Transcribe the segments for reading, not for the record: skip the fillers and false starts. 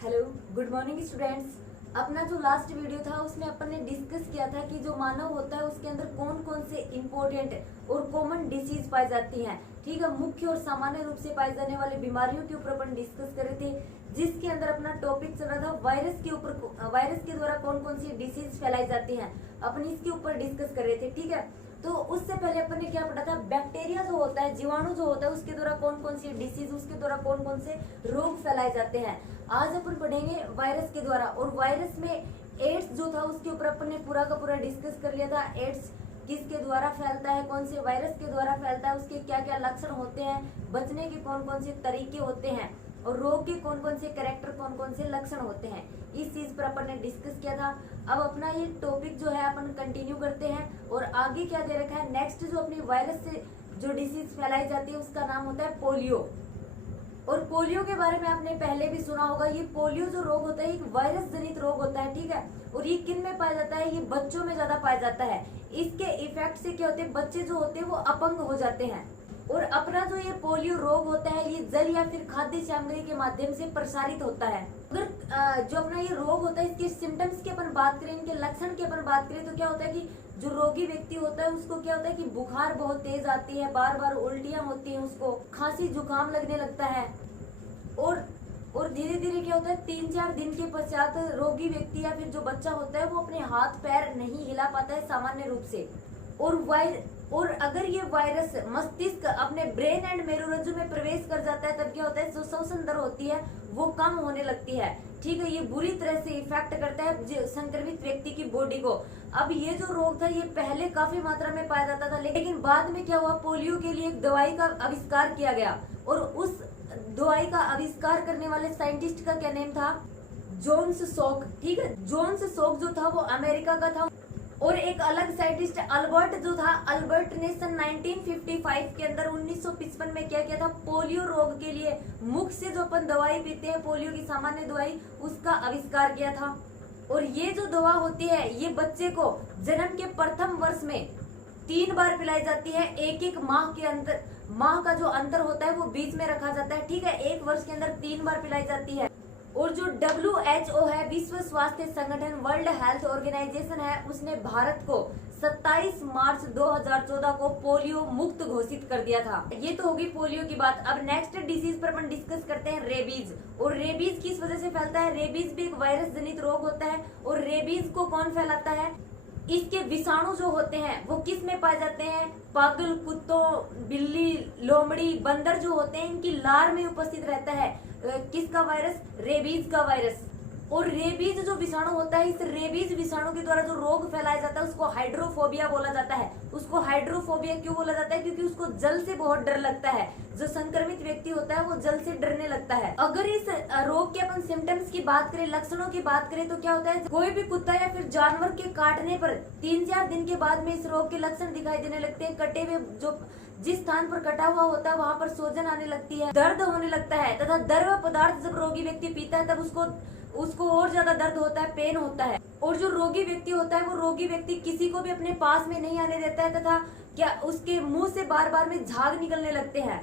Hello, good morning students. अपना जो last video था उसमें अपन ने डिस्कस किया था कि जो मानव होता है उसके अंदर कौन कौन से इम्पोर्टेंट और कॉमन डिसीज पाई जाती हैं। ठीक है, मुख्य और सामान्य रूप से पाई जाने वाली बीमारियों के ऊपर अपन डिस्कस कर रहे थे, जिसके अंदर अपना टॉपिक चल रहा था वायरस के ऊपर। वायरस के द्वारा कौन कौन सी डिसीज फैलाई जाती हैं, अपन इसके ऊपर डिस्कस कर रहे थे। ठीक है, तो उससे पहले अपन ने क्या पढ़ा था, बैक्टीरिया जो होता है, जीवाणु जो होता है, उसके द्वारा कौन कौन सी डिसीज, उसके द्वारा कौन कौन से रोग फैलाए जाते हैं। आज अपन पढ़ेंगे वायरस के द्वारा। और वायरस में एड्स जो था उसके ऊपर अपन ने पूरा का पूरा डिस्कस कर लिया था। एड्स किसके द्वारा फैलता है, कौन से वायरस के द्वारा फैलता है, उसके क्या क्या लक्षण होते हैं, बचने के कौन कौन से तरीके होते हैं, और रोग के कौन कौन से कैरेक्टर, कौन कौन से लक्षण होते हैं। इस चीज पर अपन ने डिस्कस किया था। अब अपना ये टॉपिक जो है अपन कंटिन्यू करते हैं। और आगे क्या दे रखा है, नेक्स्ट जो अपनी वायरस से जो डिसीज फैलाई जाती है उसका नाम होता है पोलियो। और पोलियो के बारे में आपने पहले भी सुना होगा। ये पोलियो जो रोग होता है एक वायरस जनित रोग होता है। ठीक है, और ये किन में पाया जाता है, ये बच्चों में ज्यादा पाया जाता है। इसके इफेक्ट से क्या होते हैं, बच्चे जो होते हैं वो अपंग हो जाते हैं। और अपना जो ये पोलियो रोग होता है ये जल या फिर खाद्य सामग्री के माध्यम से प्रसारित होता है। अगर जो अपना ये रोग होता है इसके सिम्टम्स की अपन बात करें, इनके लक्षण की अपन बात करें, तो क्या होता है कि जो रोगी व्यक्ति होता है उसको क्या होता है कि बुखार बहुत तेज आती है, बार बार उल्टियां होती हैं, उसको खांसी जुकाम लगने लगता है। और धीरे धीरे क्या होता है, 3-4 दिन के पश्चात रोगी व्यक्ति या फिर जो बच्चा होता है वो अपने हाथ पैर नहीं हिला पाता है सामान्य रूप से। और अगर ये वायरस मस्तिष्क अपने ब्रेन एंड मेरुरज्जु में प्रवेश कर जाता है तब क्या होता है, जो श्वसन दर होती है वो कम होने लगती है। ठीक है, ये बुरी तरह से इफेक्ट करता है संक्रमित व्यक्ति की बॉडी को। अब ये जो रोग था ये पहले काफी मात्रा में पाया जाता था, लेकिन बाद में क्या हुआ, पोलियो के लिए एक दवाई का आविष्कार किया गया। और उस दवाई का आविष्कार करने वाले साइंटिस्ट का क्या नेम था, जोन्स सॉक। ठीक है, जोन्स सॉक जो था वो अमेरिका का था। और एक अलग साइंटिस्ट अल्बर्ट जो था, अल्बर्ट ने सन 1955 के अंदर 1955 में क्या किया था, पोलियो रोग के लिए मुख से जो अपन दवाई पीते हैं, पोलियो की सामान्य दवाई, उसका आविष्कार किया था। और ये जो दवा होती है ये बच्चे को जन्म के प्रथम वर्ष में 3 बार पिलाई जाती है। एक माह के अंदर, माह का जो अंतर होता है वो बीच में रखा जाता है। ठीक है, 1 वर्ष के अंदर 3 बार पिलाई जाती है। और जो WHO है, विश्व स्वास्थ्य संगठन, वर्ल्ड हेल्थ ऑर्गेनाइजेशन है, उसने भारत को 27 मार्च 2014 को पोलियो मुक्त घोषित कर दिया था। ये तो होगी पोलियो की बात। अब नेक्स्ट डिसीज पर अपन डिस्कस करते हैं रेबीज। और रेबीज किस वजह से फैलता है, रेबीज भी एक वायरस जनित रोग होता है। और रेबीज को कौन फैलाता है, इसके विषाणु जो होते हैं वो किस में पाए जाते हैं, पागल कुत्तों, बिल्ली, लोमड़ी, बंदर जो होते हैं इनकी लार में उपस्थित रहता है। किसका वायरस, रेबीज का वायरस। और रेबीज जो विषाणु होता है, इस रेबीज विषाणु के द्वारा जो रोग फैलाया जाता है उसको हाइड्रोफोबिया बोला जाता है। उसको हाइड्रोफोबिया क्यों बोला जाता है, क्योंकि उसको जल से बहुत डर लगता है। जो संक्रमित व्यक्ति होता है वो जल से डरने लगता है। अगर इस रोग के अपन सिम्टम्स की बात करें, लक्षणों की बात करें, तो क्या होता है, कोई भी कुत्ता या फिर जानवर के काटने पर 3-4 दिन के बाद में इस रोग के लक्षण दिखाई देने लगते हैं। कटे हुए जो जिस स्थान पर कटा हुआ होता है वहां पर सूजन आने लगती है, दर्द होने लगता है, तथा द्रव पदार्थ जब रोगी व्यक्ति पीता है तब उसको और ज्यादा दर्द होता है, पेन होता है। और जो रोगी व्यक्ति होता है वो रोगी व्यक्ति किसी को भी अपने पास में नहीं आने देता है, तथा क्या उसके मुंह से बार बार में झाग निकलने लगते हैं।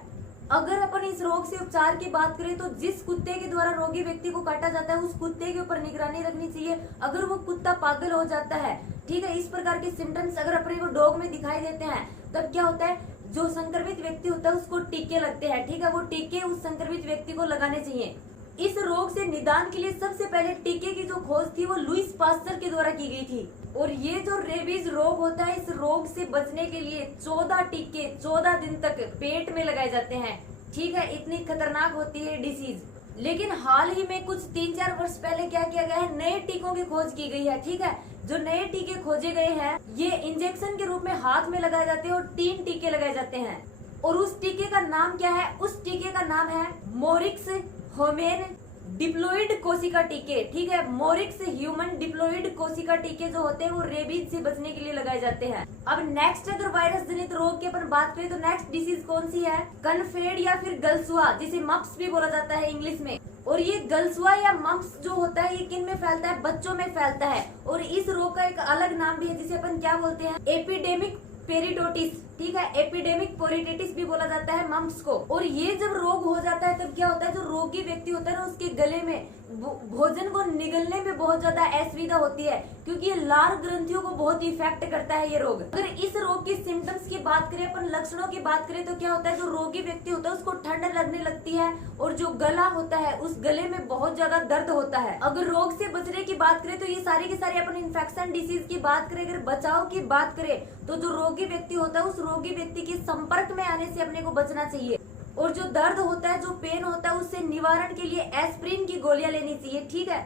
अगर अपन इस रोग से उपचार की बात करें तो जिस कुत्ते के द्वारा रोगी व्यक्ति को काटा जाता है उस कुत्ते के ऊपर निगरानी रखनी चाहिए। अगर वो कुत्ता पागल हो जाता है, ठीक है, इस प्रकार के सिम्टम्स अगर अपने को डॉग में दिखाई देते हैं, तब क्या होता है, जो संक्रमित व्यक्ति होता है उसको टीके लगते हैं। ठीक है, वो टीके उस संक्रमित व्यक्ति को लगाने चाहिए। इस रोग से निदान के लिए सबसे पहले टीके की जो खोज थी वो लुईस पास्चर के द्वारा की गई थी। और ये जो रेबीज रोग होता है, इस रोग से बचने के लिए 14 टीके 14 दिन तक पेट में लगाए जाते हैं। ठीक है, इतनी खतरनाक होती है डिसीज। लेकिन हाल ही में कुछ 3-4 वर्ष पहले क्या किया गया है, नए टीकों की खोज की गई है। ठीक है, जो नए टीके खोजे गए हैं ये इंजेक्शन के रूप में हाथ में लगाए जाते हैं और 3 टीके लगाए जाते हैं। और उस टीके का नाम क्या है, उस टीके का नाम है मोरिक्स ह्यूमन डिप्लॉइड कोशिका टीके। ठीक है, मोरिक्स ह्यूमन डिप्लॉइड कोशिका टीके जो होते हैं वो रेबीज से बचने के लिए लगाए जाते हैं। अब नेक्स्ट अगर वायरस जनित रोग की अपन बात करें तो नेक्स्ट डिसीज कौन सी है, कनफेड या फिर गलसुआ, जिसे मप्स भी बोला जाता है इंग्लिश में। और ये गलसुआ या मम्प्स जो होता है ये किन में फैलता है, बच्चों में फैलता है। और इस रोग का एक अलग नाम भी है जिसे अपन क्या बोलते हैं, एपिडेमिक पेरिडोटिस। ठीक है। एपिडेमिक पेरिटाइटिस भी बोला जाता है मम्प्स को। और ये जब रोग हो जाता है तब क्या होता है, जो रोगी व्यक्ति होता है ना उसके गले में भोजन को निगलने में बहुत ज्यादा असुविधा होती है, क्योंकि ये लार ग्रंथियों को बहुत इफेक्ट करता है ये रोग। अगर इस रोग की सिम्टम्स की बात करें, अपन लक्षणों की बात करें, तो क्या होता है, जो रोगी व्यक्ति होता है उसको ठंड लगने लगती है और जो गला होता है उस गले में बहुत ज्यादा दर्द होता है। अगर रोग से बचने की बात करें तो ये सारी की सारी अपन इन्फेक्शन डिसीज की बात करें, अगर बचाव की बात करें तो जो रोगी व्यक्ति होता है उस रोगी व्यक्ति के संपर्क में आने से अपने को बचना चाहिए। और जो दर्द होता है, जो पेन होता है, उससे निवारण के लिए एस्प्रिन की गोलियां लेनी चाहिए, ठीक है।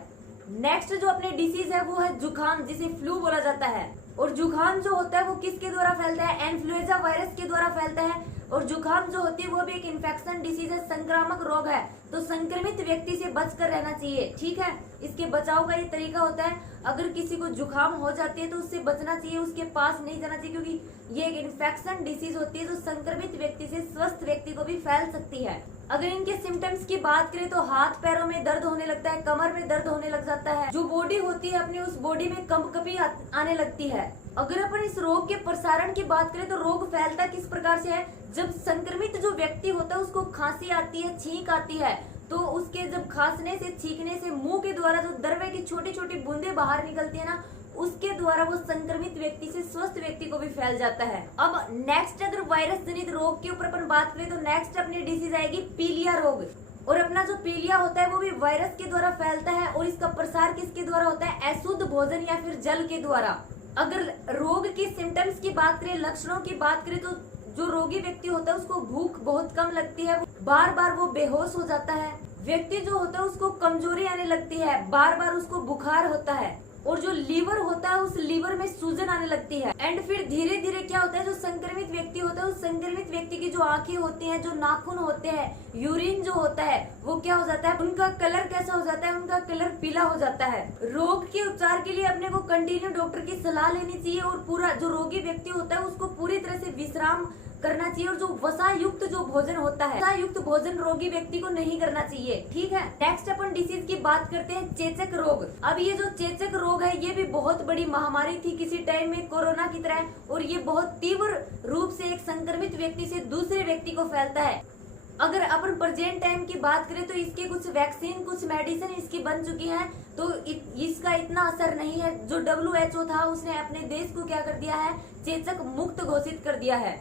नेक्स्ट जो अपने डिसीज है वो है जुकाम, जिसे फ्लू बोला जाता है। और जुकाम जो होता है वो किसके द्वारा फैलता है, इन्फ्लुएंजा वायरस के द्वारा फैलता है। और जुकाम जो होती है वो भी एक इन्फेक्शन डिसीज है, संक्रामक रोग है, तो संक्रमित व्यक्ति से बचकर रहना चाहिए, ठीक है। इसके बचाव का ये तरीका होता है, अगर किसी को जुकाम हो जाती है तो उससे बचना चाहिए, उसके पास नहीं जाना चाहिए, क्योंकि ये एक इन्फेक्शन डिसीज होती है जो संक्रमित व्यक्ति से स्वस्थ व्यक्ति को भी फैल सकती है। अगर इनके सिम्टम्स की बात करें तो हाथ पैरों में दर्द होने लगता है, कमर में दर्द होने लग जाता है, जो बॉडी होती है अपनी उस बॉडी में कंपकपी आने लगती है। अगर अपन इस रोग के प्रसारण की बात करें तो रोग फैलता किस प्रकार से है, जब संक्रमित जो व्यक्ति होता है उसको खांसी आती है, छींक आती है, तो उसके जब खांसने से, छींकने से मुंह के द्वारा जो द्रव्य की छोटी छोटी बूंदें बाहर निकलती है ना, उसके द्वारा वो संक्रमित व्यक्ति से स्वस्थ व्यक्ति को भी फैल जाता है। अब नेक्स्ट अगर वायरस जनित रोग के ऊपर अपन बात करें तो नेक्स्ट अपनी डिसीज आएगी पीलिया रोग। और अपना जो पीलिया होता है वो भी वायरस के द्वारा फैलता है, और इसका प्रसार किसके द्वारा होता है, अशुद्ध भोजन या फिर जल के द्वारा। अगर रोग की सिम्टम्स की बात करें, लक्षणों की बात करें, तो जो रोगी व्यक्ति होता है उसको भूख बहुत कम लगती है, बार बार वो बेहोश हो जाता है। व्यक्ति जो होता है उसको कमजोरी आने लगती है, बार बार उसको बुखार होता है, और जो लीवर होता है उस लीवर में सूजन आने लगती है। एंड फिर धीरे धीरे क्या होता है, जो संक्रमित व्यक्ति होता है उस संक्रमित व्यक्ति की जो आंखें होती हैं, जो नाखून होते हैं, यूरिन जो होता है वो क्या हो जाता है, उनका कलर कैसा हो जाता है, उनका कलर पीला हो जाता है। रोग के उपचार के लिए अपने को कंटिन्यू डॉक्टर की सलाह लेनी चाहिए, और पूरा जो रोगी व्यक्ति होता है उसको पूरी तरह से विश्राम करना चाहिए, और जो वसा युक्त जो भोजन होता है, वसा युक्त भोजन रोगी व्यक्ति को नहीं करना चाहिए, ठीक है। नेक्स्ट अपन डिसीज की बात करते हैं चेचक रोग। अब ये जो चेचक रोग है ये भी बहुत बड़ी महामारी थी किसी टाइम में कोरोना की तरह, और ये बहुत तीव्र रूप से एक संक्रमित व्यक्ति से दूसरे व्यक्ति को फैलता है। अगर अपन प्रेजेंट टाइम की बात करें तो इसके कुछ वैक्सीन, कुछ मेडिसिन इसकी बन चुकी हैं, तो इसका इतना असर नहीं है। जो WHO था उसने अपने देश को क्या कर दिया है, चेचक मुक्त घोषित कर दिया है।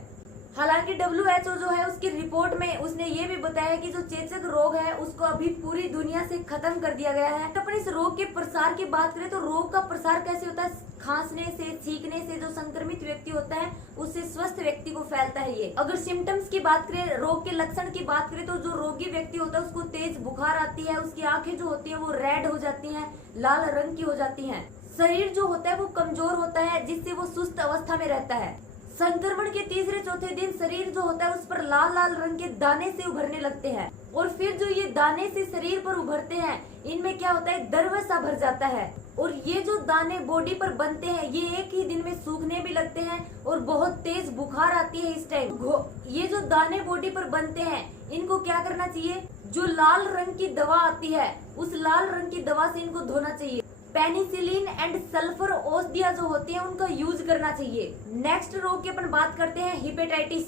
हालांकि WHO जो है उसकी रिपोर्ट में उसने ये भी बताया कि जो चेचक रोग है उसको अभी पूरी दुनिया से खत्म कर दिया गया है। तो अपन इस रोग के प्रसार की बात करें तो रोग का प्रसार कैसे होता है, खांसने से, छींकने से, जो संक्रमित व्यक्ति होता है उससे स्वस्थ व्यक्ति को फैलता है ये। अगर सिम्टम्स की बात करें, रोग के लक्षण की बात करें, तो जो रोगी व्यक्ति होता है उसको तेज बुखार आती है, उसकी आंखें जो होती है वो रेड हो जाती है, लाल रंग की हो जाती है, शरीर जो होता है वो कमजोर होता है जिससे वो सुस्त अवस्था में रहता है। संक्रमण के तीसरे चौथे दिन शरीर जो होता है उस पर लाल लाल रंग के दाने से उभरने लगते हैं, और फिर जो ये दाने से शरीर पर उभरते हैं इनमें क्या होता है, द्रव सा भर जाता है, और ये जो दाने बॉडी पर बनते हैं ये एक ही दिन में सूखने भी लगते हैं और बहुत तेज बुखार आती है इस टाइम। ये जो दाने बॉडी पर बनते हैं इनको क्या करना चाहिए, जो लाल रंग की दवा आती है उस लाल रंग की दवा से इनको धोना चाहिए। पेनिसिलिन एंड सल्फर औषधियां जो होती हैं उनका यूज करना चाहिए। नेक्स्ट रोग की अपन बात करते हैं हिपेटाइटिस,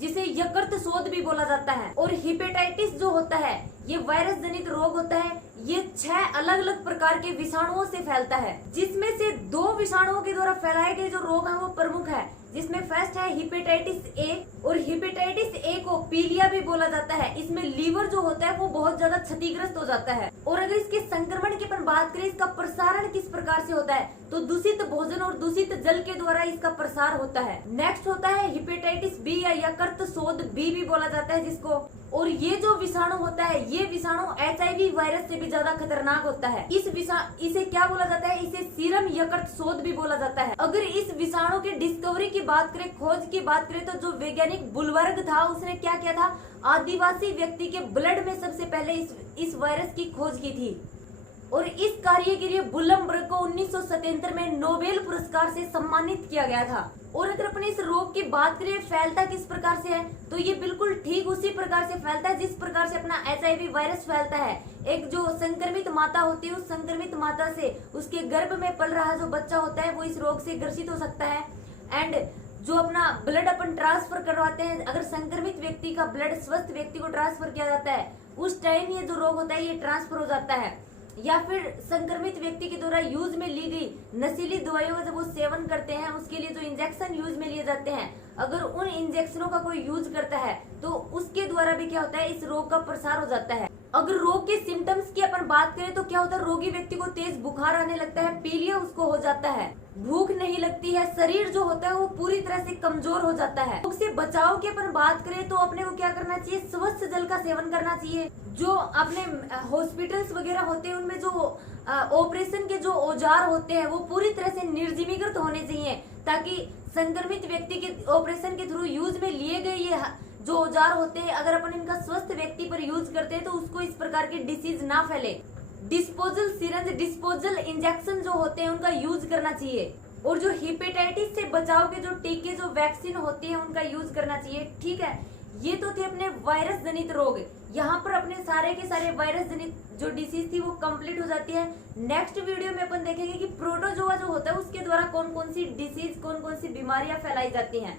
जिसे यकृत शोथ भी बोला जाता है। और हिपेटाइटिस जो होता है ये वायरस जनित रोग होता है। ये 6 अलग अलग प्रकार के विषाणुओं से फैलता है, जिसमें से 2 विषाणुओं के द्वारा फैलाए गए जो रोग है वो प्रमुख है, जिसमें फर्स्ट है हिपेटाइटिस ए, और हिपेटाइटिस ए को पीलिया भी बोला जाता है। इसमें लीवर जो होता है वो बहुत ज्यादा क्षतिग्रस्त हो जाता है। और अगर इसके संक्रमण की अपन बात करें, इसका प्रसारण किस प्रकार से होता है, तो दूषित भोजन और दूषित जल के द्वारा इसका प्रसार होता है। नेक्स्ट होता है हिपेटाइटिस बी या यकृत शोथ बी भी बोला जाता है जिसको, और ये जो विषाणु होता है ये विषाणु HIV वायरस से भी ज्यादा खतरनाक होता है। इसे क्या बोला जाता है, इसे सीरम यकृत शोथ भी बोला जाता है। अगर इस विषाणु के डिस्कवरी की बात करें, खोज की बात करें, तो जो वैज्ञानिक बुलवर्ग था उसने क्या किया था, आदिवासी व्यक्ति के ब्लड में सबसे पहले इस वायरस की खोज की थी, और इस कार्य के लिए बुलमबर्ग को 1977 में नोबेल पुरस्कार से सम्मानित किया गया था। और अगर अपने इस रोग की बात करें फैलता किस प्रकार से है, तो ये बिल्कुल ठीक उसी प्रकार से फैलता है जिस प्रकार से अपना HIV वायरस फैलता है। एक जो संक्रमित माता होती है उस संक्रमित माता से उसके गर्भ में पल रहा जो बच्चा होता है वो इस रोग से ग्रसित हो सकता है। एंड जो अपना ब्लड अपन ट्रांसफर करवाते हैं, अगर संक्रमित व्यक्ति का ब्लड स्वस्थ व्यक्ति को ट्रांसफर किया जाता है उस टाइम ये जो रोग होता है ये ट्रांसफर हो जाता है। या फिर संक्रमित व्यक्ति के द्वारा यूज में ली गई नशीली दवाइयों का जब वो सेवन करते हैं उसके लिए जो इंजेक्शन यूज में लिए जाते हैं, अगर उन इंजेक्शनों का कोई यूज करता है तो उसके द्वारा भी क्या होता है, इस रोग का प्रसार हो जाता है। अगर रोग के सिम्टम्स की अपन बात करें तो क्या होता है, रोगी व्यक्ति को तेज बुखार आने लगता है, पीलिया उसको हो जाता है, भूख नहीं लगती है, शरीर जो होता है वो पूरी तरह से कमजोर हो जाता है। रोग से बचाव की अपन बात करें तो अपने को क्या करना चाहिए, स्वच्छ जल का सेवन करना चाहिए। जो अपने हॉस्पिटल्स वगैरह होते हैं उनमें जो ऑपरेशन के जो औजार होते हैं वो पूरी तरह से निर्जीवीकृत होने चाहिए, ताकि संक्रमित व्यक्ति के ऑपरेशन के थ्रू यूज में लिए गए ये जो औजार होते हैं अगर अपन इनका स्वस्थ व्यक्ति पर यूज करते हैं तो उसको इस प्रकार की डिसीज ना फैले। डिस्पोजल सिरंज, डिस्पोजल इंजेक्शन जो होते हैं उनका यूज करना चाहिए। और जो हेपेटाइटिस से बचाव के जो टीके जो वैक्सीन होती है उनका यूज करना चाहिए। ठीक है, ये तो थे अपने वायरस जनित रोग। यहाँ पर अपने सारे के सारे वायरस जनित जो डिसीज थी वो कंप्लीट हो जाती है। नेक्स्ट वीडियो में अपन देखेंगे कि प्रोटोजोआ जो होता है उसके द्वारा कौन कौन सी डिसीज, कौन कौन सी बीमारियां फैलाई जाती हैं।